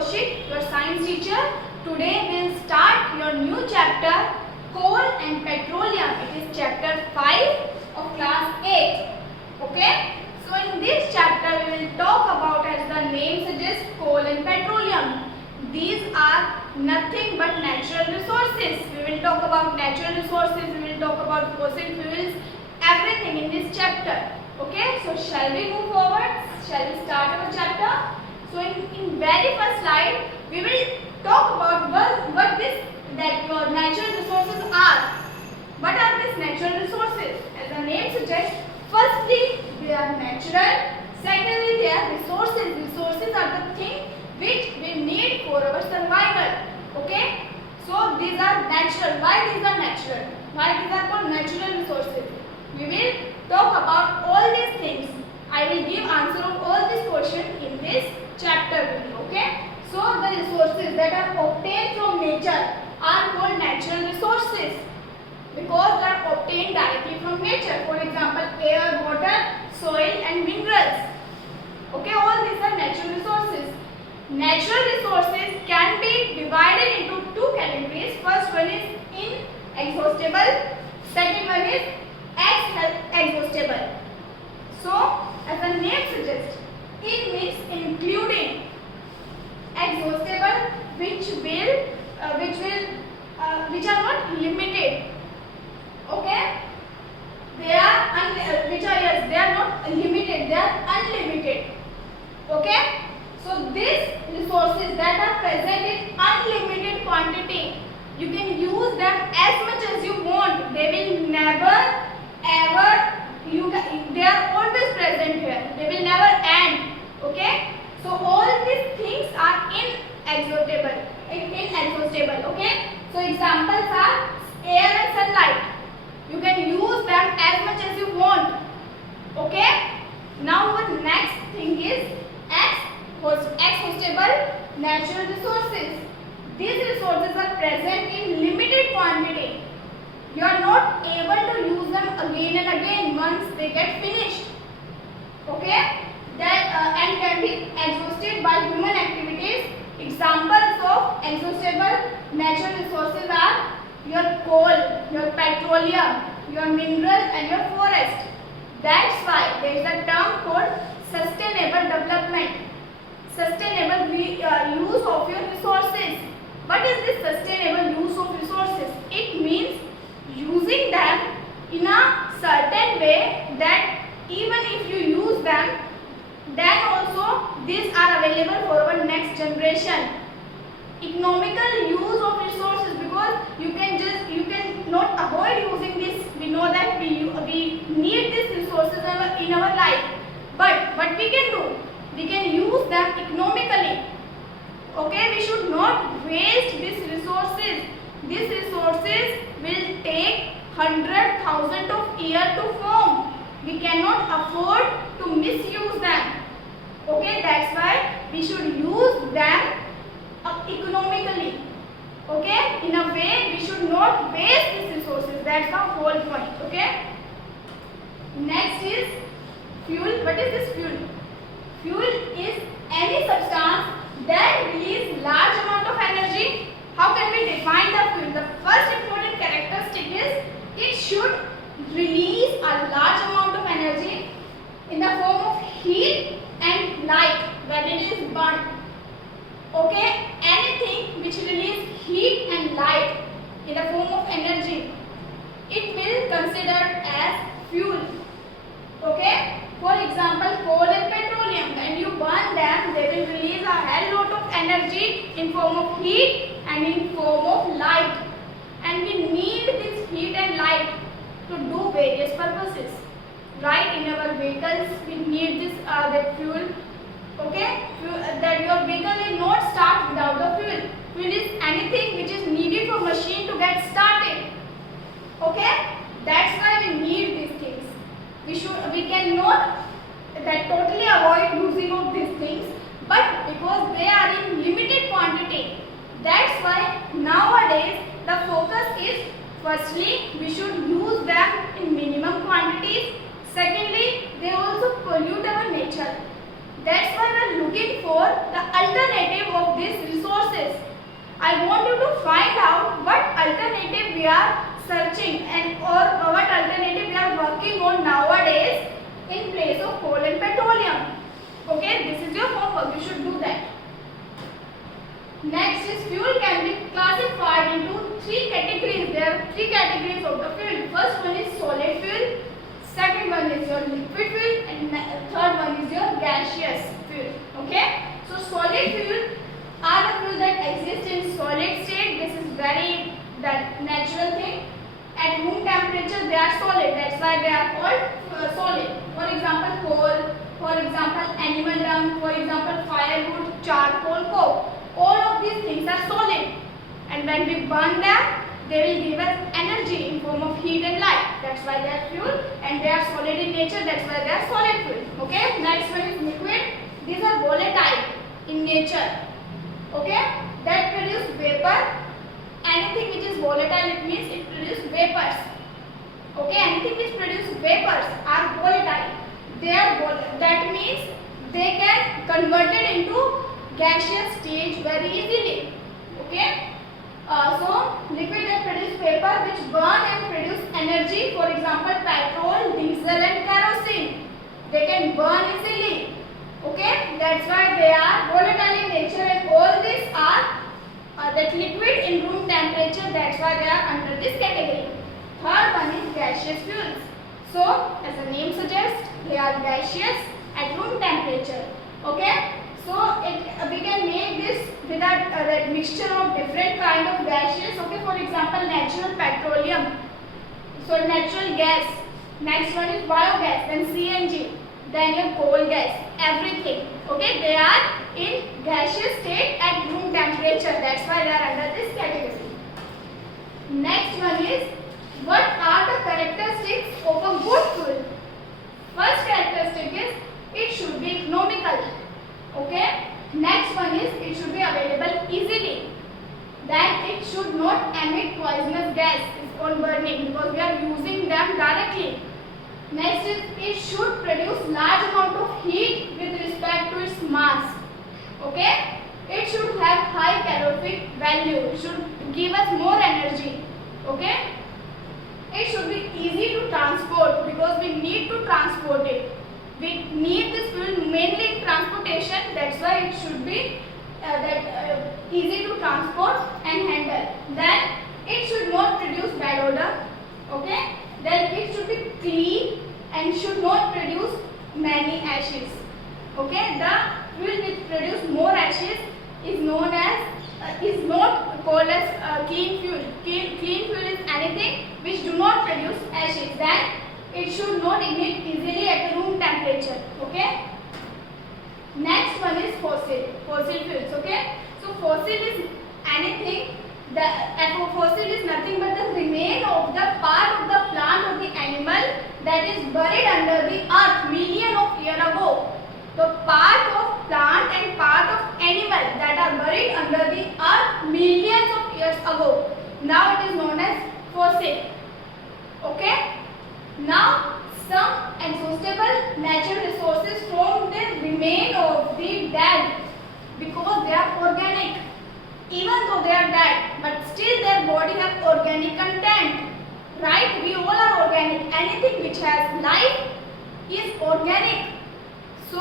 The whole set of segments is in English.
Kaushik, your science teacher. Today we will start your new chapter, Coal and Petroleum. It is chapter 5 of class 8. Okay? So in this chapter we will talk about, as the name suggests, coal and petroleum. These are nothing but natural resources. We will talk about natural resources, we will talk about fossil fuels, everything in this chapter. Okay? So shall we move forward? Shall we start our chapter? So in very first slide, we will talk about what your natural resources are. What are these natural resources? As the name suggests, firstly, they are natural. Secondly, they are resources. Resources are the things which we need for our survival. Okay? So these are natural. Why these are natural? Why these are called natural resources? We will talk about all these things. I will give answer of all these questions in this chapter video. Okay? So the resources that are obtained from nature are called natural resources because they are obtained directly from nature. For example, air, water, soil and minerals. Okay, all these are natural resources. Natural resources can be divided into two categories. First one is inexhaustible. Second one is exhaustible. So, as the name suggests, it means including. Exhaustible, which are not limited. Okay, they are they are not limited, they are unlimited. Okay, so these resources that are present in unlimited quantity, you can use them as much as you want. They will never ever they are always present here, they will never end. Okay, so all these things are inexhaustible. Okay, so examples are air and sunlight. You can use them as much as you want. Okay, now the next thing is exhaustible natural resources. These resources are present in limited quantity. You are not able to use them again and again once they get finished. Okay, and can be exhausted by human activities. Examples of exhaustible natural resources are your coal, your petroleum, your mineral and your forest. That's why there is a term called sustainable development. Sustainable use of your resources. What is this sustainable use of resources? It means using them in a certain way that even if you use them, then also these are available for our next generation. Economical use of resources, because you can not avoid using this. We know that we need these resources in our life, but what we can do, we can use them economically. Okay, we should not waste these resources. These resources will take 100,000 of years to form. We cannot afford to misuse them. Okay, that's why we should use them economically. Okay, in a way we should not waste these resources. That's the whole point. Okay. Next is fuel. What is this fuel? Fuel is any substance that releases large amount of energy. How can we define the fuel? The first important characteristic is it should release a large amount of energy in the form of heat and light when it is burnt. Okay, anything which releases heat and light in the form of energy, it will considered as fuel. Okay, for example, coal and petroleum, when you burn them, they will release a hell lot of energy in form of heat and in form of light, and we need this heat and light to do various purposes. Right, in our vehicles we need this the fuel. Okay, that your vehicle will not start without the fuel. Fuel is anything which is needed for machine to get started. Okay, that's why we need these things. We cannot totally avoid using of these things, but because they are in limited quantity, that's why nowadays the focus is, firstly, we should use them in minimum quantities. Secondly, they also pollute our nature. That's why we are looking for the alternative of these resources. I want you to find out what alternative we are searching and or what alternative we are working on nowadays in place of coal and petroleum. Okay, this is your homework. You should do that. Next is fuel can be classified into three categories. There are three categories of the fuel. First one is solid fuel, second one is your liquid fuel, and third one is your gaseous fuel. Okay, so solid fuel are the fuel that exist in solid state. This is very that natural thing. At room temperature they are solid, that's why they are called solid. For example, coal, for example animal dung, for example firewood, charcoal, coke. All of these things are solid, and when we burn them they will give us energy in form of heat and light. That's why they are fuel, and they are solid in nature, that's why they are solid fuel. Okay, next one is liquid. These are volatile in nature. Okay, that produce vapor. Anything which is volatile, it means it produces vapors. Okay, anything which produces vapors are volatile. They are that means they can convert it into gaseous stage very easily. Okay, so liquid that produce vapor which burn and produce energy. For example, petrol, diesel, and kerosene. They can burn easily. Okay, that's why they are volatile in nature, and all these are that liquid in room temperature, that's why they are under this category. Third one is gaseous fuels. So as the name suggests, they are gaseous at room temperature. Okay, so we can make this with that mixture of different kind of gases. Okay, for example natural petroleum, so natural gas. Next one is biogas, then CNG, then your coal gas, everything. Okay, they are in gaseous state at room temperature, that's why they are under this category. Next one is, what are the characteristics of a good fuel? First characteristic is it should be economical. Okay, next one is it should be available easily. Then it should not emit poisonous gas on burning, because we are using them directly. Next is it should produce large amount of heat with respect to its mass. Okay, it should have high calorific value. It should give us more energy. Okay, it should be easy to transport, because we need to transport it. We need this fuel mainly in transportation. That's why it should be easy to transport and handle. Then it should not produce bad odor. Okay, then it should be clean and should not produce many ashes. Okay, the fuel which produce more ashes is known as is not called as clean fuel. Clean fuel is anything which do not produce ashes. Then it should not emit easily at room temperature. Okay. Next one is fossil fuels. Okay, so fossil is anything. Fossil is nothing but the remain of the part of the plant or the animal that is buried under the earth million of years ago. The part of plant and part of animal that are buried under the earth millions of years ago. Now it is known as fossil. Okay. Now some exhaustible natural resources from the remain of the dead, because they are organic. Even though they are dead, but still their body have organic content. Right? We all are organic. Anything which has life is organic. So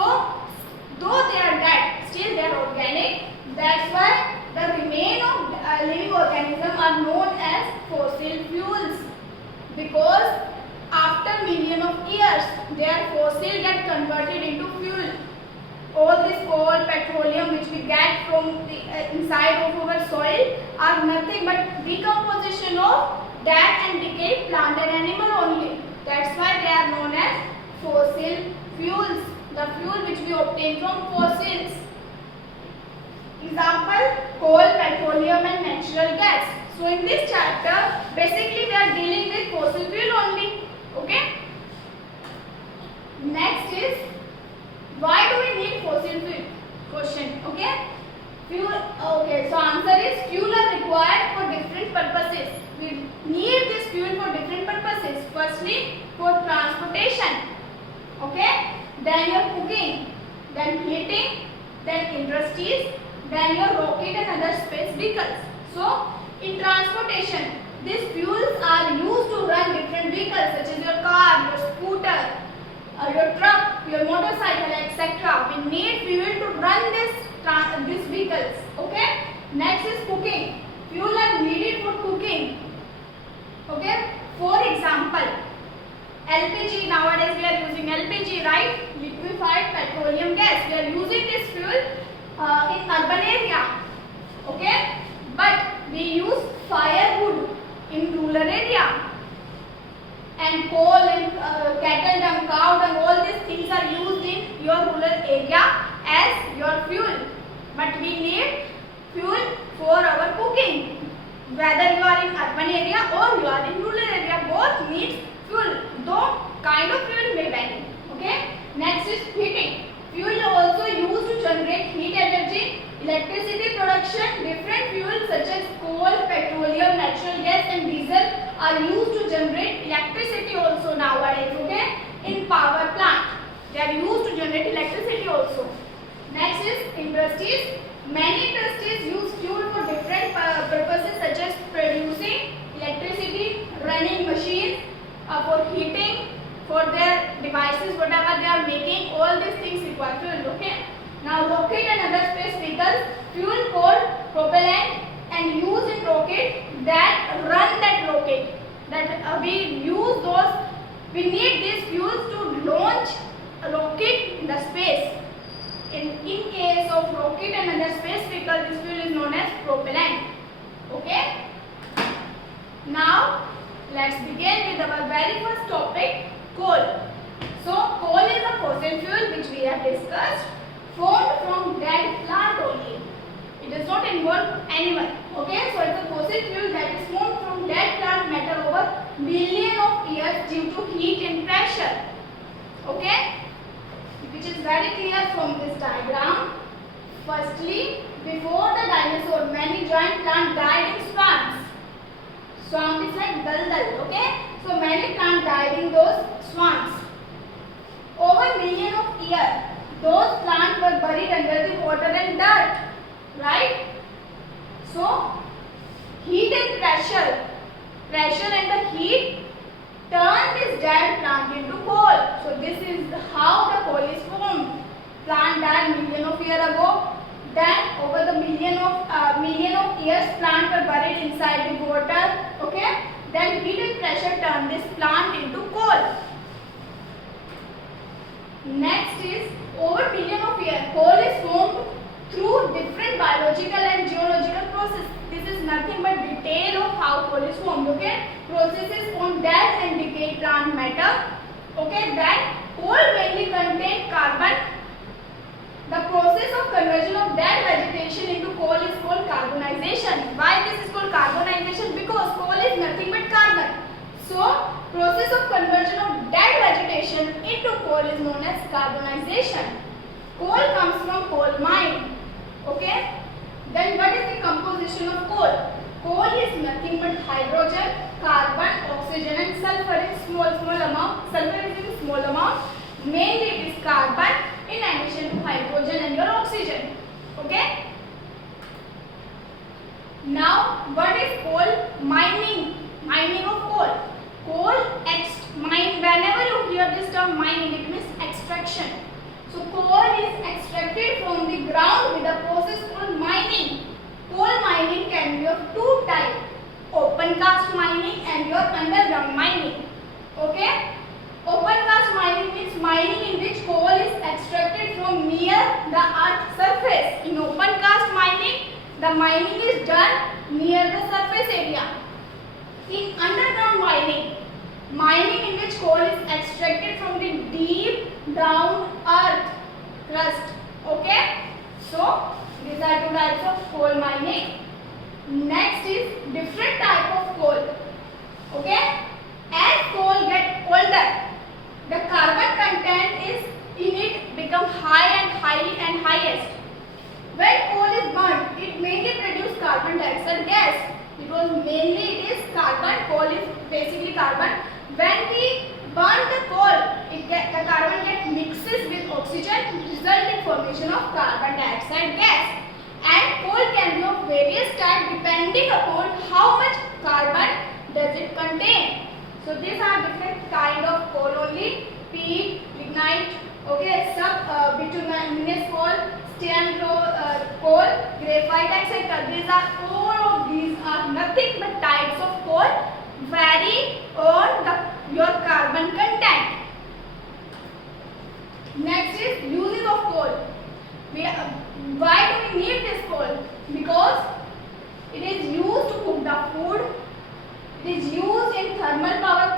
though they are dead, still they are organic. That's why the remain of living organisms are known as fossil fuels, because after million of years their fossil get converted into fuel. All this coal, petroleum which we get from the inside of our soil are nothing but decomposition of dead and decayed plant and animal only. That's why they are known as fossil fuels, the fuel which we obtain from fossils. Example, coal, petroleum and natural gas. So in this chapter basically we are dealing with fossil fuel only. Okay. Next is, why do we need fossil fuel? Question. Okay. Fuel. Okay. So answer is, fuel are required for different purposes. We need this fuel for different purposes. Firstly, for transportation. Okay. Then your cooking. Then heating. Then industries. than your rocket and other space vehicles. So, in transportation, these fuels are used to run different vehicles such as your car, your scooter, your truck, your motorcycle, etc. We need fuel to run these vehicles. Okay. Next is cooking. Fuel are needed for cooking. Okay. For example, LPG. Nowadays we are using LPG, right? Liquefied petroleum gas. We are using this fuel in urban area. Okay. But we use firewood in rural area. And coal and cattle dung, cow dung, all these things are used in your rural area as your fuel. But we need fuel for our cooking. Whether you are in urban area or you are in rural area, both need fuel. Though kind of fuel may vary. Okay. Next is heating. Fuel also used to generate heat energy, electricity production. Different fuels such as coal, petroleum, natural gas and diesel are used to generate electricity also nowadays. Okay. In power plant, they are used to generate electricity also. Next is industries. Many industries use fuel for different purposes such as producing electricity, running machines, for heating, for their devices, whatever they are making, all these things require fuel. Okay. Now rocket and other space vehicles, fuel called propellant and used in rocket that run that rocket. That we use those. We need these fuels to launch a rocket in the space. In case of rocket and other space vehicle, this fuel is known as propellant. Okay. Now let's begin with our very first topic, coal. So coal is a fossil fuel which we have discussed, formed from dead plant only. It does not involve animal. Okay. So it's a fossil fuel that is formed from dead plant matter over million of years due to heat and pressure. Okay. Which is very clear from this diagram. Firstly, before the dinosaur, many giant plants died in swamps. Swamp is like dal. Okay. So many plants died in those swamps. Over million of years, those plants were buried under the water and dirt. Right? So, heat and pressure and the heat turn this dead plant into coal. So, this is how the coal is formed. Plant died million of years ago. Then, over the million of years, plants were buried inside the water. Okay? Then, heat and pressure turn this plant into coal. Next is over billion of years. Coal is formed through different biological and geological process. This is nothing but detail of how coal is formed. Okay, processes on dead and decayed plant matter. Okay, then coal mainly contain carbon. The process of conversion of dead vegetation into coal is called carbonization. Why this is called carbonization? Because coal is nothing but carbon. So, process of conversion of dead vegetation into coal is known as carbonization. Coal comes from coal mine. Okay. Then what is the composition of coal? Coal is nothing but hydrogen, carbon, oxygen and sulfur in small amount. Sulfur is in small amount. Mainly it is carbon in addition to hydrogen and your oxygen. Okay. Now what is coal mining? Mining of coal. Whenever you hear this term mining, it means extraction. So coal is extracted from the ground with a process called mining. Coal mining can be of two types, open cast mining and your underground mining. Okay? Open cast mining means mining in which coal is extracted from near the earth's surface. In open cast mining, the mining is done near the surface area. In underground mining in which coal is extracted from the deep down earth crust. Okay. So these are two types of coal mining. Next is different type of coal. Okay. As coal gets older, the carbon content is in it become high and highest. When coal is burnt, it mainly produces carbon dioxide gas. Because mainly it is carbon. Coal is basically carbon. When we burn the coal, the carbon gets mixes with oxygen, result in formation of carbon dioxide gas. And coal can be of various types depending upon how much carbon does it contain. So these are different kind of coal only: peat, lignite, okay, bituminous coal, steam coal, graphite, etc. These are all of these are nothing but types of coal vary on your carbon content. Next is uses of coal. Why do we need this coal? Because it is used to cook the food. It is used in thermal power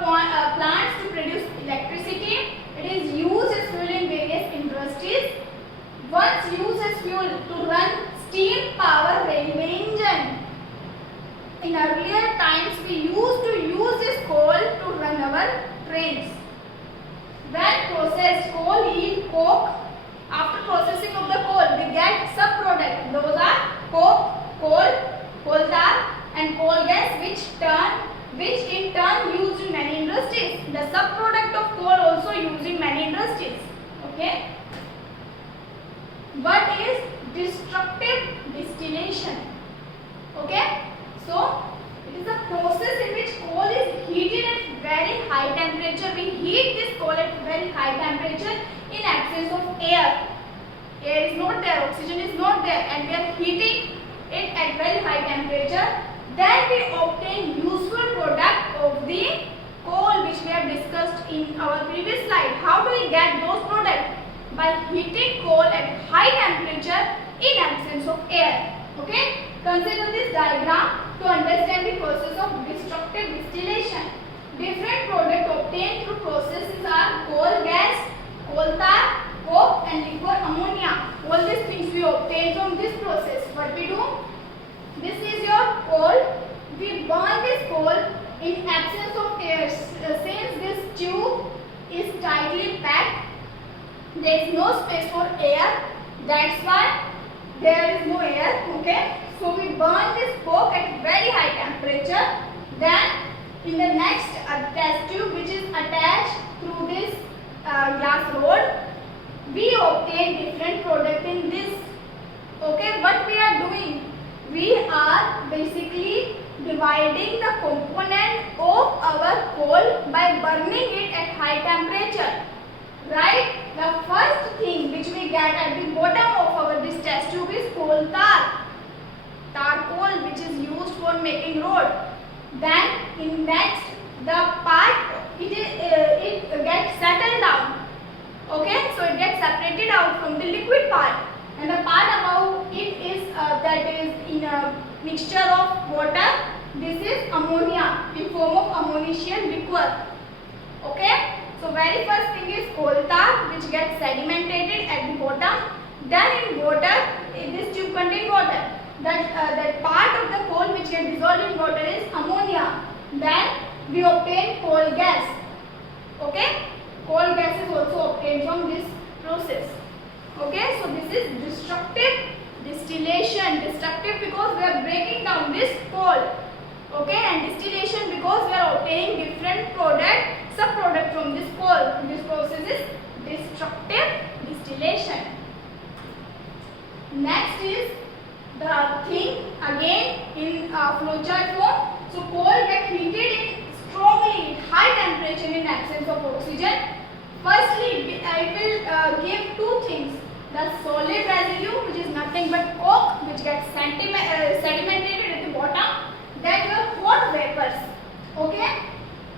plants to produce electricity. It is used as fuel in various industries. Once used as fuel to run steam power railway engine. In earlier times, we used to use this coal to run our trains. When processed, coal yield coke. After processing of the coal, we get sub-product. Those are coke, coal tar, and coal gas, which in turn used in many industries. The sub-product of coal also used in many industries. Okay. What is destructive distillation? Okay. So it is a process in which coal is heated at very high temperature. We heat this coal at very high temperature in absence of air. Air is not there, oxygen is not there, and we are heating it at very high temperature. Then we obtain useful product of the coal, which we have discussed in our previous slide. How do we get those products? By heating coal at high temperature in absence of air. Okay? Consider this diagram to understand the process of destructive distillation. Different products obtained through processes are coal gas, coal tar, coke, and liquid ammonia. All these things we obtain from this process. What we do? This is your coal. We burn this coal in absence of air. Since this tube is tightly packed, there is no space for air. That's why there is no air. Okay. So we burn this coke at very high temperature. Then in the next test tube, which is attached through this glass rod, we obtain different product in this. Okay, what we are doing? We are basically dividing the component of our coal by burning it at high temperature. Right? The first thing which we get at the bottom of our this test tube is coal tar. Tar coal, which is used for making road. Then in next, the part it gets settled down. Okay, so it gets separated out from the liquid part, and the part above it is that is in a mixture of water. This is ammonia in form of ammonium liquor. Okay, so very first thing is coal tar, which gets sedimented at the bottom. Then in water, this tube contains water. That part of the coal which gets dissolved in water is ammonia. Then we obtain coal gas. Okay, coal gas is also obtained from this process. Okay, so this is destructive distillation. Destructive because we are breaking down this coal. Okay, and distillation because we are obtaining different sub-product from this coal. This process is destructive distillation. Next is the thing again in flowchart form. So coal gets heated in strongly high temperature in absence of oxygen. Firstly, it will give two things: the solid residue, which is nothing but coke, which gets sedimented at the bottom. Then your hot vapors. Okay,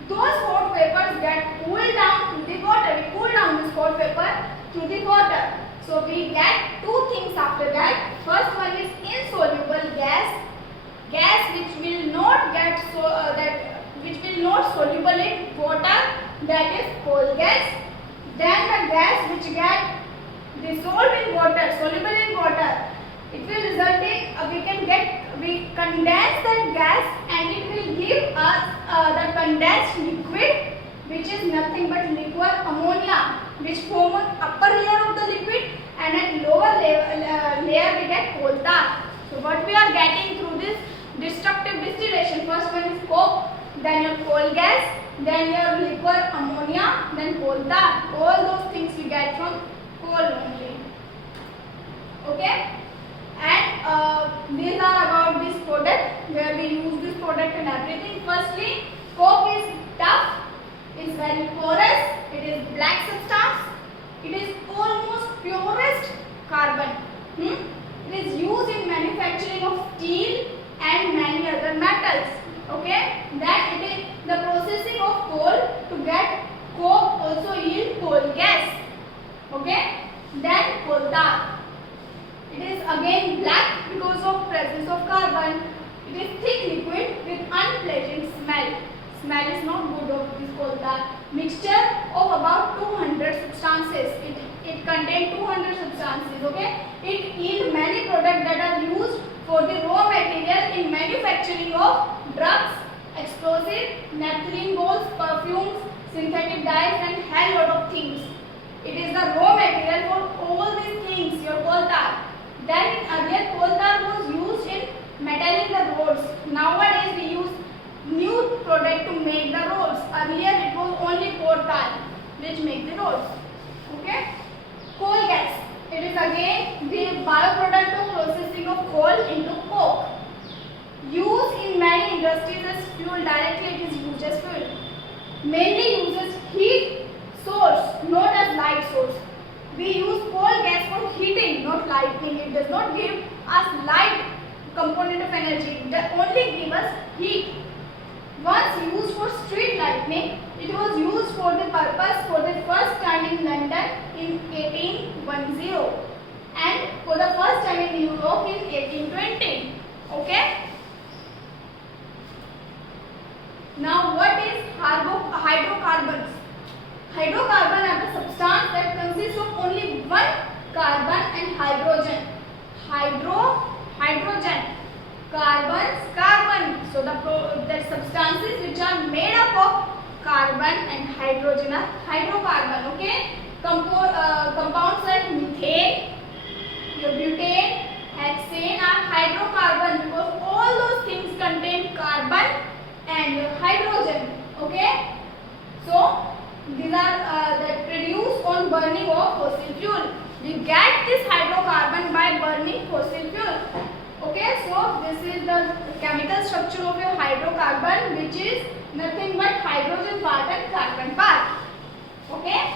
those hot vapors get cooled down through the water. We cool down this hot vapor through the water. So we get two things after that. First one is insoluble gas, which will not get which will not soluble in water, that is coal gas. Then the gas which get dissolved in water, soluble in water, it will result in we condense that gas, and it will give us the condensed liquid, which is nothing but liquid ammonia, which form on upper layer of the liquid, and at lower layer we get coal tar. So what we are getting through this destructive distillation, first one is coke, then your coal gas, then your liquid ammonia, then coal tar. All those things we get from coal only. Okay, and these are about this product, where we use this product and everything. Firstly, coke is tough, is very porous, it is black substance, it is almost purest carbon. It is used in manufacturing of steel and many other metals. Okay, then it is the processing of coal to get coke also yield coal gas. Okay, then coal tar. It is again black because of presence of carbon. It is thick liquid with unpleasant smell. Smell is not good of this coal tar. Mixture of about 200 substances. It contains 200 substances. Okay, it yield many products that are used for the raw material in manufacturing of drugs, explosives, naphthalene balls, perfumes, synthetic dyes, and hell lot of things. It is the raw material for all these things, your coal tar. Then in earlier, coal tar was used in metaling the roads. Nowadays we use new product to make the roads. Earlier it was only coal tar which make the roads. Okay. Coal gas. It is again the bioproduct of processing of coal into coke. Used in many industries as fuel. Directly it is used as fuel. Mainly uses heat source, not as light source. We use coal gas for heating, not lighting. It does not give us light component of energy. It only gives us heat. Once used for street lighting, it was used for the purpose for the first time in London in 1810 and for the first time in New York in 1820. Okay. Now what is hydrocarbons? Hydrocarbon are the substance that consists of only one carbon and hydrogen. Hydrogen. Carbon. So the substances which are made up of carbon and hydrogen are hydrocarbon. Okay. Compounds like methane, your butane, hexane are hydrocarbon because all those things contain carbon and your hydrogen. Okay. So these are that produced on burning of fossil fuel. You get this hydrocarbon by burning fossil fuel. Okay, so this is the chemical structure of your hydrocarbon, which is nothing but hydrogen part and carbon part. Okay.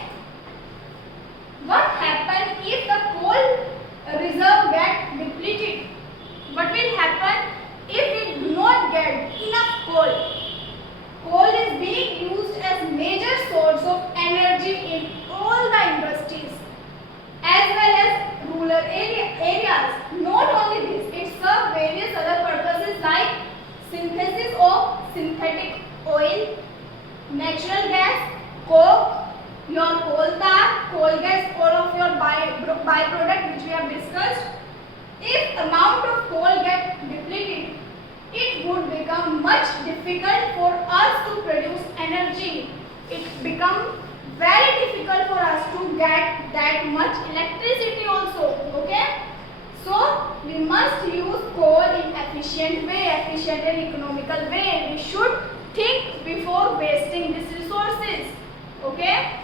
What happens if the coal reserve get depleted? What will happen if we do not get enough coal? Coal is being used as major source of energy in all the industries as well as rural areas. Not only this, it serves various other purposes like synthesis of synthetic oil, natural gas, coke, your coal tar, coal gas, all of your byproduct which we have discussed. If amount of coal gets depleted, it would become much difficult for us to produce energy. It becomes very difficult for us to get that much electricity also. Okay. So we must use coal in efficient and economical way. We should think before wasting these resources. Okay.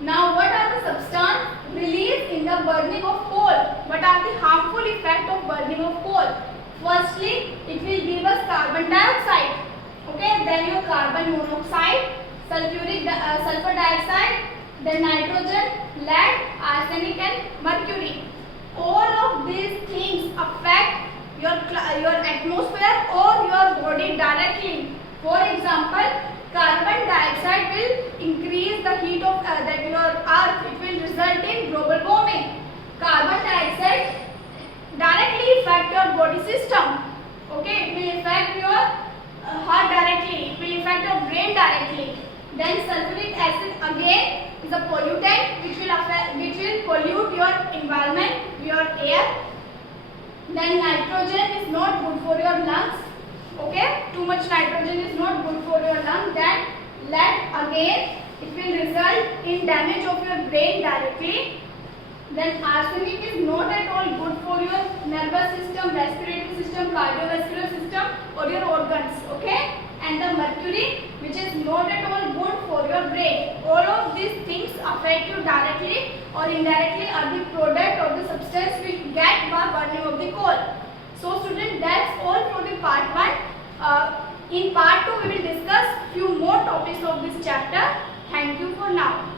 Now what are the substances released in the burning of coal? What are the harmful effects of burning of coal? Firstly, it will give us carbon dioxide. Okay, then your carbon monoxide, sulfur dioxide, then nitrogen, lead, arsenic and mercury. All of these things affect your atmosphere or your body directly. For example, carbon dioxide will increase the heat of your earth. It will result in global warming. Carbon dioxide directly affect your body system. Okay, it will affect your heart directly. It will affect your brain directly. Then sulfuric acid again is a pollutant which will pollute your environment, your air. Then nitrogen is not good for your lungs. Okay, too much nitrogen is not good for your lungs. Then lead again, it will result in damage of your brain directly. Then arsenic is not at all good for your nervous system, respiratory system, cardiovascular system or your organs. Okay, and the mercury, which is not at all good for your brain. All of these things affect you directly or indirectly are the product of the substance we get by burning of the coal. So students, that's all for the part 1. In part 2 we will discuss few more topics of this chapter. Thank you for now.